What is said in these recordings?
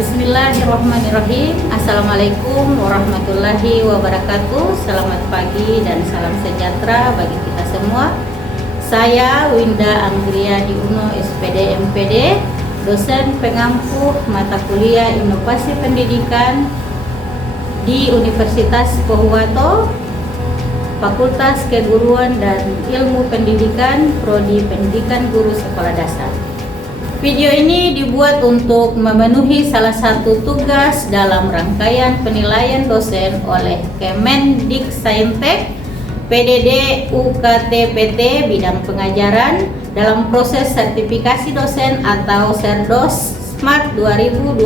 Bismillahirrahmanirrahim. Assalamualaikum warahmatullahi wabarakatuh. Selamat pagi dan salam sejahtera bagi kita semua. Saya Winda Anggriani Uno, SPD MPD, dosen pengampu mata kuliah Inovasi Pendidikan di Universitas Pohuwato, Fakultas Keguruan dan Ilmu Pendidikan, Prodi Pendidikan Guru Sekolah Dasar. Video ini dibuat untuk memenuhi salah satu tugas dalam rangkaian penilaian dosen oleh Kemendiksaintek PDD UKT-PT bidang pengajaran dalam proses sertifikasi dosen atau Serdos Smart 2025.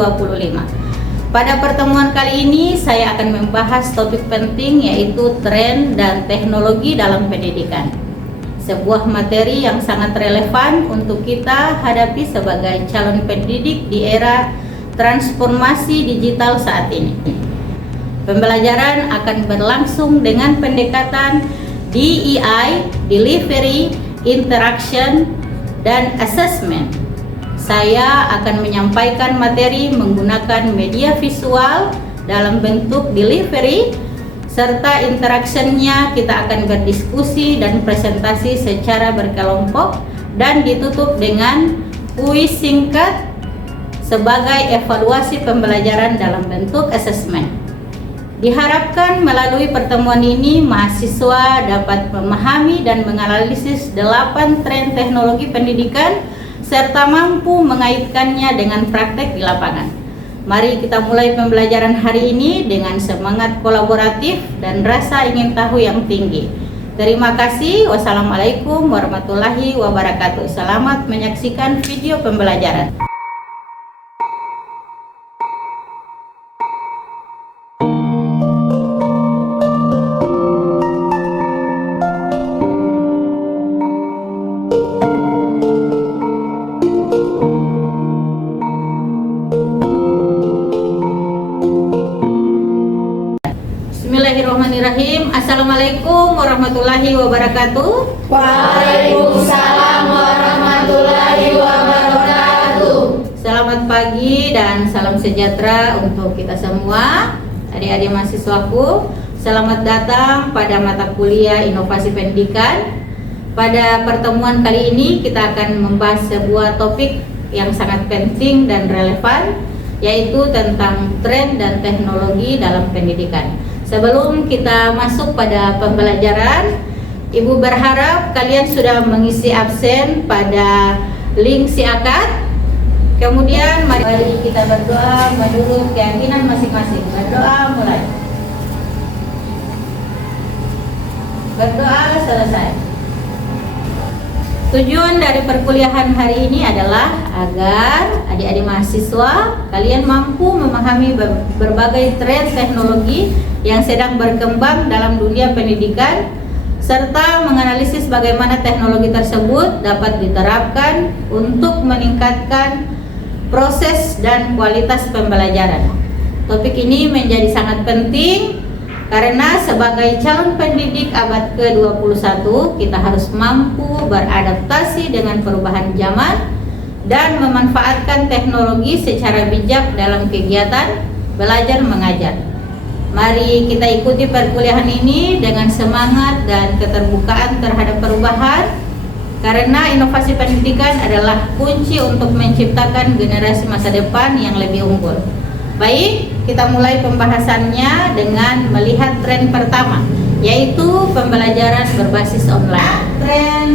Pada pertemuan kali ini saya akan membahas topik penting yaitu tren dan teknologi dalam pendidikan. Sebuah materi yang sangat relevan untuk kita hadapi sebagai calon pendidik di era transformasi digital saat ini. Pembelajaran akan berlangsung dengan pendekatan DEI, Delivery, Interaction, dan Assessment. Saya akan menyampaikan materi menggunakan media visual dalam bentuk delivery, serta interaksinya kita akan berdiskusi dan presentasi secara berkelompok dan ditutup dengan kuis singkat sebagai evaluasi pembelajaran dalam bentuk asesmen. Diharapkan melalui pertemuan ini mahasiswa dapat memahami dan menganalisis 8 tren teknologi pendidikan serta mampu mengaitkannya dengan praktek di lapangan. Mari kita mulai pembelajaran hari ini dengan semangat kolaboratif dan rasa ingin tahu yang tinggi. Terima kasih. Wassalamualaikum warahmatullahi wabarakatuh. Selamat menyaksikan video pembelajaran. Bismillahirrahmanirrahim. Assalamualaikum warahmatullahi wabarakatuh. Waalaikumsalam warahmatullahi wabarakatuh. Selamat pagi dan salam sejahtera untuk kita semua, adik-adik mahasiswaku. Selamat datang pada mata kuliah Inovasi Pendidikan. Pada pertemuan kali ini kita akan membahas sebuah topik yang sangat penting dan relevan, yaitu tentang tren dan teknologi dalam pendidikan. Sebelum kita masuk pada pembelajaran, Ibu berharap kalian sudah mengisi absen pada link si akad. Kemudian mari kita berdoa menurut keyakinan masing-masing. Berdoa mulai. Berdoa selesai. Tujuan dari perkuliahan hari ini adalah agar adik-adik mahasiswa kalian mampu memahami berbagai tren teknologi yang sedang berkembang dalam dunia pendidikan serta menganalisis bagaimana teknologi tersebut dapat diterapkan untuk meningkatkan proses dan kualitas pembelajaran. Topik ini menjadi sangat penting karena sebagai calon pendidik abad ke-21 kita harus mampu beradaptasi dengan perubahan zaman dan memanfaatkan teknologi secara bijak dalam kegiatan belajar mengajar. Mari kita ikuti perkuliahan ini dengan semangat dan keterbukaan terhadap perubahan karena inovasi pendidikan adalah kunci untuk menciptakan generasi masa depan yang lebih unggul. Baik, kita mulai pembahasannya dengan melihat tren pertama, yaitu pembelajaran berbasis online. Tren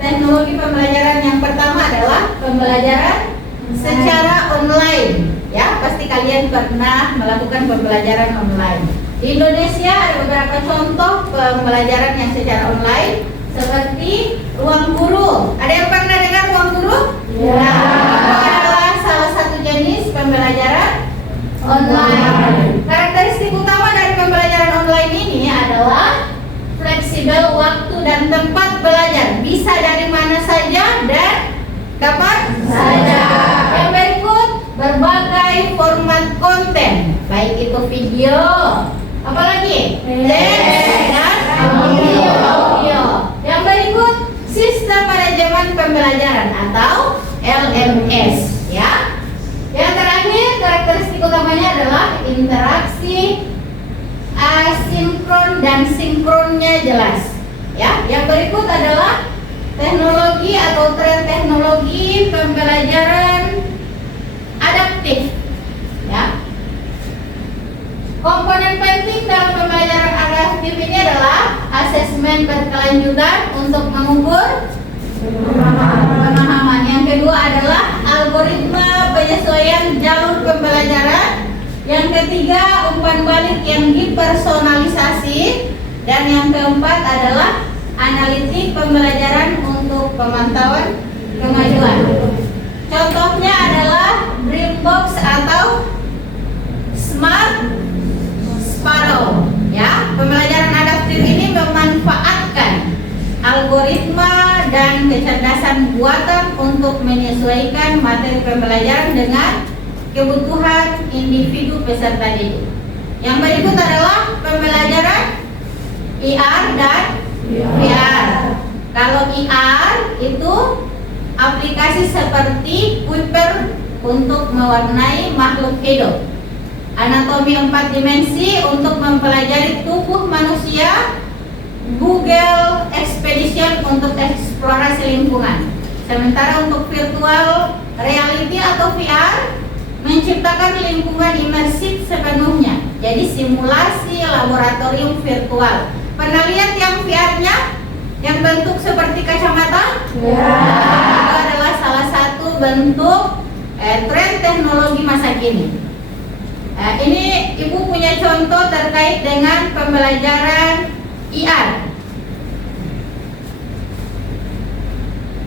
teknologi pembelajaran yang pertama adalah pembelajaran secara online. Ya, pasti kalian pernah melakukan pembelajaran online. Di Indonesia ada beberapa contoh pembelajaran yang secara online, seperti ruang guru. Ada yang pernah dengar ruang guru? Ya. Itu adalah salah satu jenis pembelajaran online. Karakteristik utama dari pembelajaran online ini adalah fleksibel waktu dan tempat belajar, bisa dari mana saja dan kapan saja. Yang berikut, berbagai format konten, baik itu video, apalagi teks dan audio. Yang berikut, sistem manajemen pembelajaran atau LMS, ya. Yang terakhir, karakteristik utamanya adalah interaksi asinkron dan sinkronnya jelas. Ya, yang berikut adalah teknologi atau tren teknologi pembelajaran adaptif. Ya. Komponen penting dalam pembelajaran adaptif ini adalah asesmen berkelanjutan untuk mengukur pemahaman. Yang kedua adalah algoritma penyesuaian jalur pembelajaran. Yang ketiga, umpan balik yang dipersonalisasi. Dan yang keempat adalah analitik pembelajaran untuk pemantauan kemajuan. Contohnya adalah Dreambox atau Smart Sparrow. Ya, pembelajaran adaptif ini memanfaatkan algoritma dan kecerdasan buatan untuk menyesuaikan materi pembelajaran dengan kebutuhan individu peserta didik. Yang berikut adalah pembelajaran IR dan VR. Kalau IR itu aplikasi seperti Kuiper untuk mewarnai makhluk hidup, anatomi 4 dimensi untuk mempelajari tubuh manusia, Google Expedition untuk eksplorasi lingkungan. Sementara untuk virtual reality atau VR menciptakan lingkungan imersif sepenuhnya. Jadi simulasi laboratorium virtual. Pernah lihat yang VR-nya yang bentuk seperti kacamata? Ya. Itu adalah salah satu bentuk tren teknologi masa kini. Ini Ibu punya contoh terkait dengan pembelajaran IR.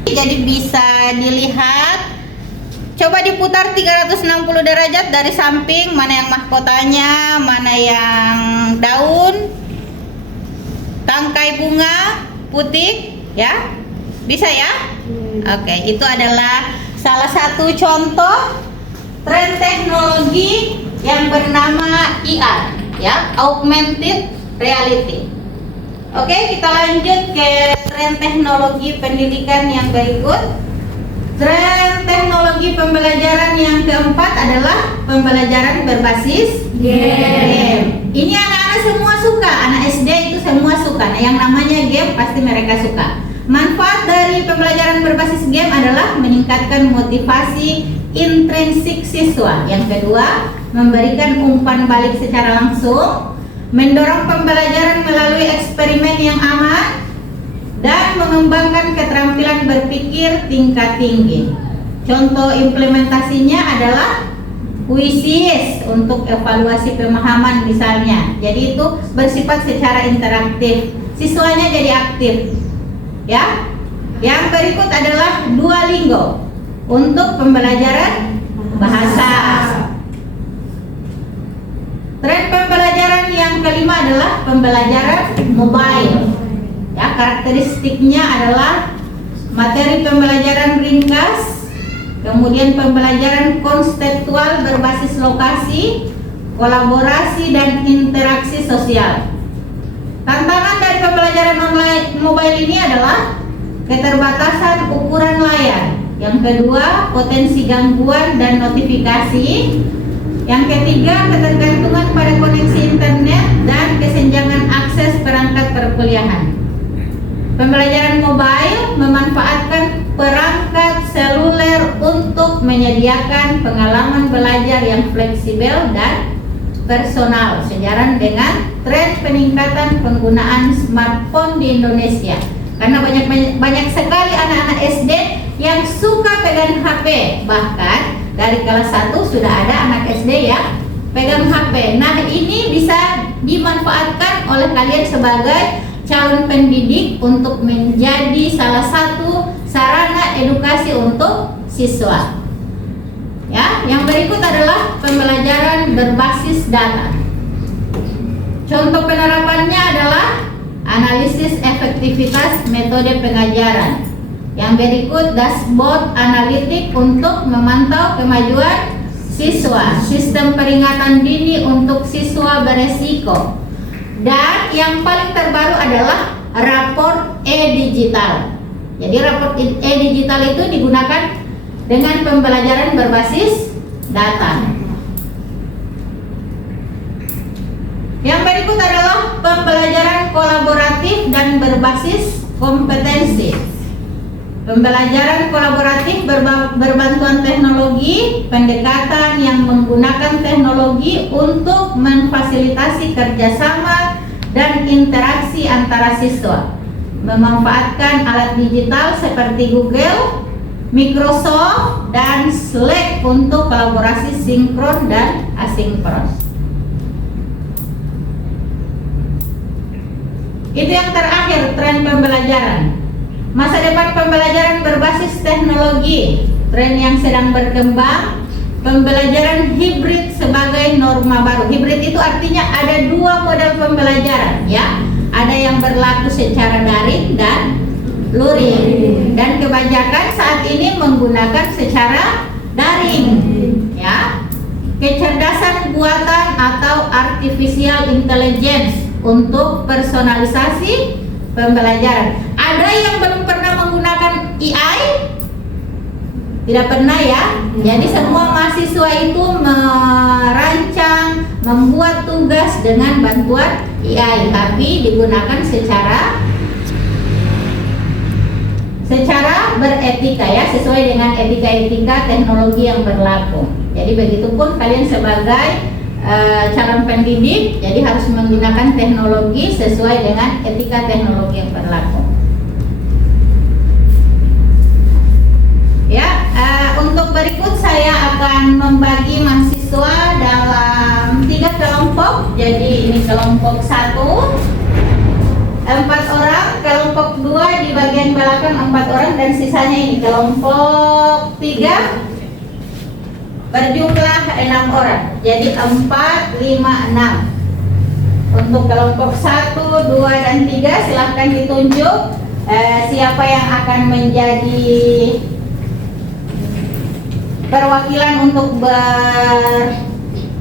Jadi bisa dilihat, coba diputar 360 derajat dari samping, mana yang mahkotanya, mana yang daun, tangkai bunga, putih, ya, bisa ya? Oke, itu adalah salah satu contoh tren teknologi yang bernama IR, ya, Augmented Reality. Oke, kita lanjut ke tren teknologi pendidikan yang berikut. Tren teknologi pembelajaran yang keempat adalah pembelajaran berbasis game. Ini anak-anak semua suka, anak SD itu semua suka. Nah, yang namanya game pasti mereka suka. Manfaat dari pembelajaran berbasis game adalah meningkatkan motivasi intrinsik siswa. Yang kedua, memberikan umpan balik secara langsung, mendorong pembelajaran melalui eksperimen yang aman, dan mengembangkan keterampilan berpikir tingkat tinggi. Contoh implementasinya adalah kuisis untuk evaluasi pemahaman misalnya. Jadi itu bersifat secara interaktif. Siswanya jadi aktif. Ya. Yang berikut adalah Duolingo untuk pembelajaran bahasa. Tren pembelajaran yang kelima adalah pembelajaran mobile. Ya, karakteristiknya adalah materi pembelajaran ringkas, kemudian pembelajaran konseptual berbasis lokasi, kolaborasi dan interaksi sosial. Tantangan dari pembelajaran online mobile ini adalah keterbatasan ukuran layar. Yang kedua, potensi gangguan dan notifikasi. Yang ketiga, ketergantungan pada koneksi internet dan kesenjangan akses perangkat perkuliahan. Pembelajaran mobile memanfaatkan perangkat seluler untuk menyediakan pengalaman belajar yang fleksibel dan personal, sejalan dengan tren peningkatan penggunaan smartphone di Indonesia. Karena banyak sekali anak-anak SD yang suka pegang HP. Bahkan dari kelas 1 sudah ada anak SD yang pegang HP. Nah, ini bisa dimanfaatkan oleh kalian sebagai calon pendidik untuk menjadi salah satu sarana edukasi untuk siswa. Ya, yang berikut adalah pembelajaran berbasis data. Contoh penerapannya adalah analisis efektivitas metode pengajaran. Yang berikut dashboard analitik untuk memantau kemajuan siswa, sistem peringatan dini untuk siswa beresiko. Dan yang paling terbaru adalah raport e-digital. Jadi raport e-digital itu digunakan dengan pembelajaran berbasis data. berikut adalah pembelajaran kolaboratif dan berbasis kompetensi. Pembelajaran kolaboratif berbantuan teknologi, pendekatan yang menggunakan teknologi untuk memfasilitasi kerjasama dan interaksi antara siswa, memanfaatkan alat digital seperti Google, Microsoft, dan Slack untuk kolaborasi sinkron dan asinkron. Itu yang terakhir, tren pembelajaran. Masa depan pembelajaran berbasis teknologi, tren yang sedang berkembang. Pembelajaran hibrid sebagai norma baru. Hibrid itu artinya ada dua model pembelajaran, ya. Ada yang berlaku secara daring dan luring. Dan kebanyakan saat ini menggunakan secara daring, ya. Kecerdasan buatan atau artificial intelligence untuk personalisasi pembelajaran. Ada yang belum pernah menggunakan AI? Tidak pernah, ya. Jadi semua mahasiswa itu merancang, membuat tugas dengan bantuan AI, tapi digunakan secara beretika, ya, sesuai dengan etika-etika teknologi yang berlaku. Jadi begitupun kalian sebagai calon pendidik, jadi harus menggunakan teknologi sesuai dengan etika teknologi yang berlaku. Ya, untuk berikut saya akan membagi mahasiswa dalam 3 kelompok. Jadi ini kelompok 1, 4 orang, kelompok 2 di bagian belakang 4 orang, dan sisanya ini kelompok 3 berjumlah 6 orang. Jadi 4, 5, 6. Untuk kelompok 1, 2, dan 3 silahkan ditunjuk siapa yang akan menjadi perwakilan untuk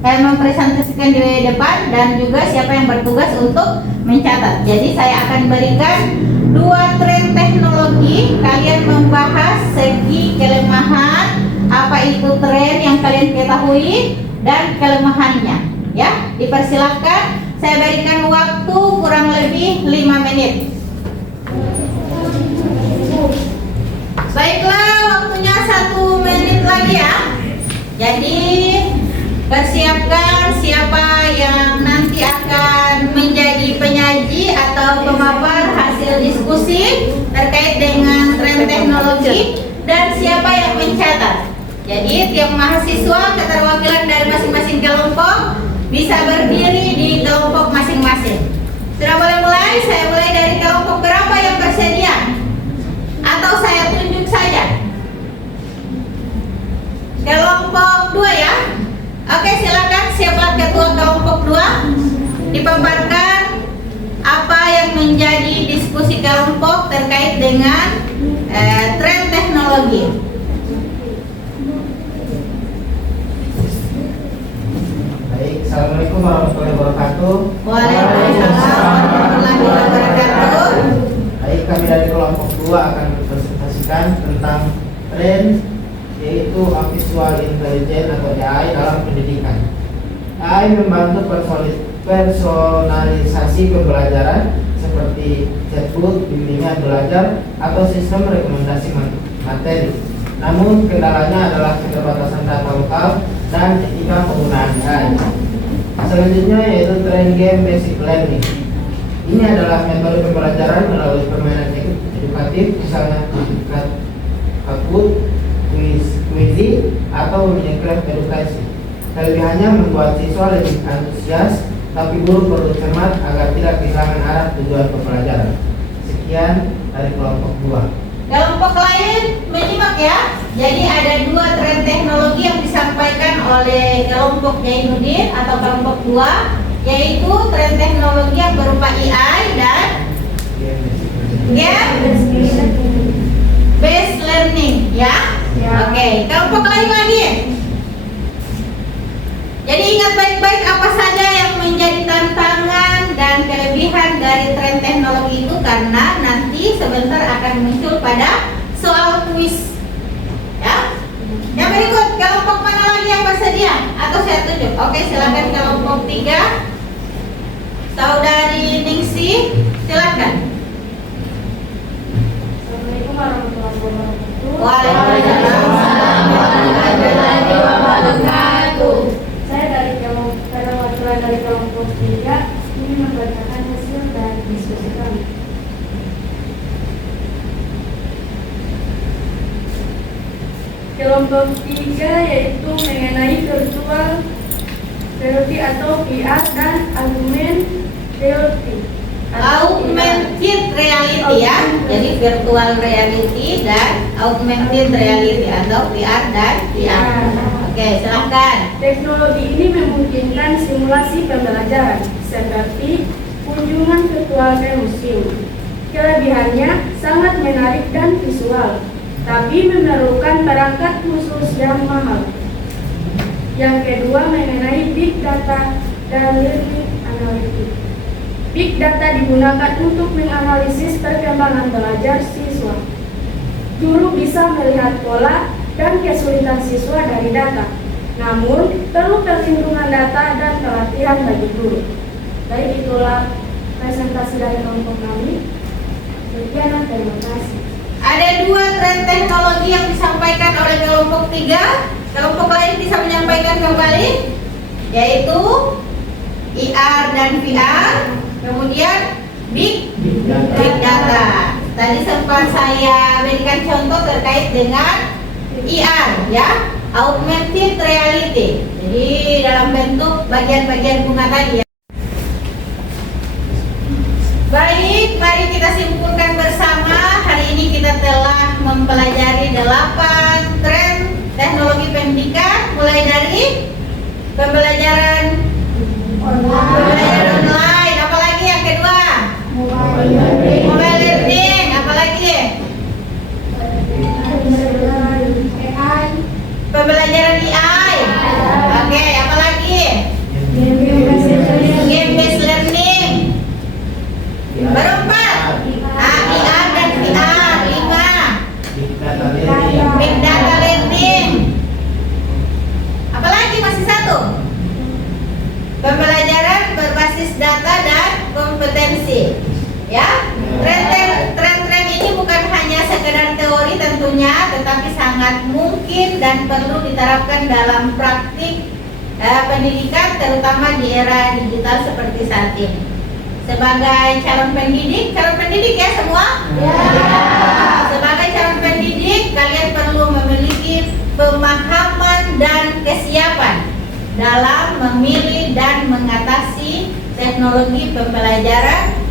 mempresentasikan di depan, dan juga siapa yang bertugas untuk mencatat. Jadi saya akan berikan 2 tren teknologi. Kalian membahas segi kelemahan, apa itu tren yang kalian ketahui, dan kelemahannya, ya. Dipersilahkan, saya berikan waktu kurang lebih 5 menit. Baiklah, waktunya 1 menit lagi, ya. Jadi persiapkan siapa yang nanti akan menjadi penyaji atau pemaparan hasil diskusi terkait dengan tren teknologi, dan siapa yang mencatat. Jadi tiap mahasiswa keterwakilan dari masing-masing kelompok bisa berdiri di kelompok masing-masing. Sudah boleh mulai? Saya mulai dari kelompok berapa yang bersedia? Atau saya tunjuk saja? Kelompok 2, ya. Oke, silakan, siapa ketua kelompok 2? Dipaparkan apa yang menjadi diskusi kelompok terkait dengan tren teknologi. Assalamualaikum warahmatullahi wabarakatuh. Waalaikumsalam warahmatullahi wabarakatuh. Baik, kami dari kelompok 2 akan mempresentasikan tentang tren, yaitu Artificial Intelligence atau AI dalam pendidikan. AI membantu personalisasi pembelajaran seperti chatbot, bimbingan belajar, atau sistem rekomendasi materi. Namun kendalanya adalah keterbatasan data lokal dan etika penggunaan AI. Selanjutnya yaitu tren game basic learning. Ini adalah metode pembelajaran melalui permainan edukatif, misalnya Kahoot, Quizy, atau Minecraft edukasi. Kelebihannya membuat siswa lebih antusias, tapi guru perlu cermat agar tidak kehilangan arah tujuan pembelajaran. Sekian dari kelompok 2. Kelompok lain menyimak, ya. Jadi ada 2 tren teknologi yang disampaikan oleh kelompok Jainuddin atau kelompok 2, yaitu tren teknologi yang berupa AI dan game based learning, ya. Oke, kelompok lain lagi. Jadi ingat baik-baik apa saja yang menjadi tantangan dan kelebihan dari tren teknologi itu, karena nanti sebentar akan muncul pada soal kuis, ya. Yang berikut, kelompok mana lagi yang bersedia? Atau saya tunjuk? Oke, silakan kelompok 3. Saudari Ningsi, silakan. Assalamualaikum warahmatullahi wabarakatuh. Waalaikumsalam warahmatullahi wabarakatuh. Saya dari kelompok 3 ingin membacakan hasil dari diskusi kami. Kelompok 3 yaitu mengenai virtual reality atau VR dan augmented reality. Augmented reality ya, jadi virtual reality dan augmented reality atau VR dan VR. Oke, silakan. Teknologi ini memungkinkan simulasi pembelajaran seperti kunjungan virtual ke museum. Kelebihannya sangat menarik dan visual, tapi memerlukan perangkat khusus yang mahal. Yang kedua mengenai big data dan learning analytics. Big data digunakan untuk menganalisis perkembangan belajar siswa. Guru bisa melihat pola dan kesulitan siswa dari data. Namun, perlu perlindungan data dan pelatihan bagi guru. Baik, itulah presentasi dari kelompok kami. Sekian, terima kasih. Ada 2 tren teknologi yang disampaikan oleh kelompok 3. Kelompok lain bisa menyampaikan kembali, yaitu IR dan VR, kemudian big data. Tadi sempat saya berikan contoh terkait dengan IR ya, augmented reality. Jadi dalam bentuk bagian-bagian bunga tadi ya. Baik, mari kita simpulkan bersama. Hari ini kita telah mempelajari 8 tren teknologi pendidikan, mulai dari pembelajaran online, apalagi yang kedua? Mobile learning, apalagi? Pembelajaran AI. Oke, apalagi? Game based learning. Berempat. IR dan VR. 5. Big data learning. Apalagi masih 1. Pembelajaran berbasis data dan kompetensi. Ya, tren-tren ini bukan hanya sekedar teori tentunya, tetapi sangat mungkin dan perlu diterapkan dalam praktik pendidikan, terutama di era digital seperti saat ini. Sebagai calon pendidik ya semua? Ya. Sebagai calon pendidik, kalian perlu memiliki pemahaman dan kesiapan dalam memilih dan mengatasi teknologi pembelajaran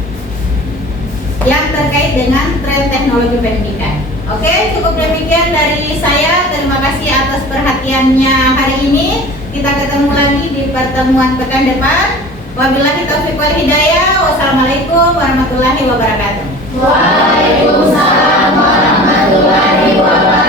yang terkait dengan tren teknologi pendidikan. Oke, cukup demikian dari saya. Terima kasih atas perhatiannya hari ini. Kita ketemu lagi di pertemuan pekan depan. Wabillahi taufiq wal hidayah. Wassalamualaikum warahmatullahi wabarakatuh. Waalaikumsalam warahmatullahi wabarakatuh.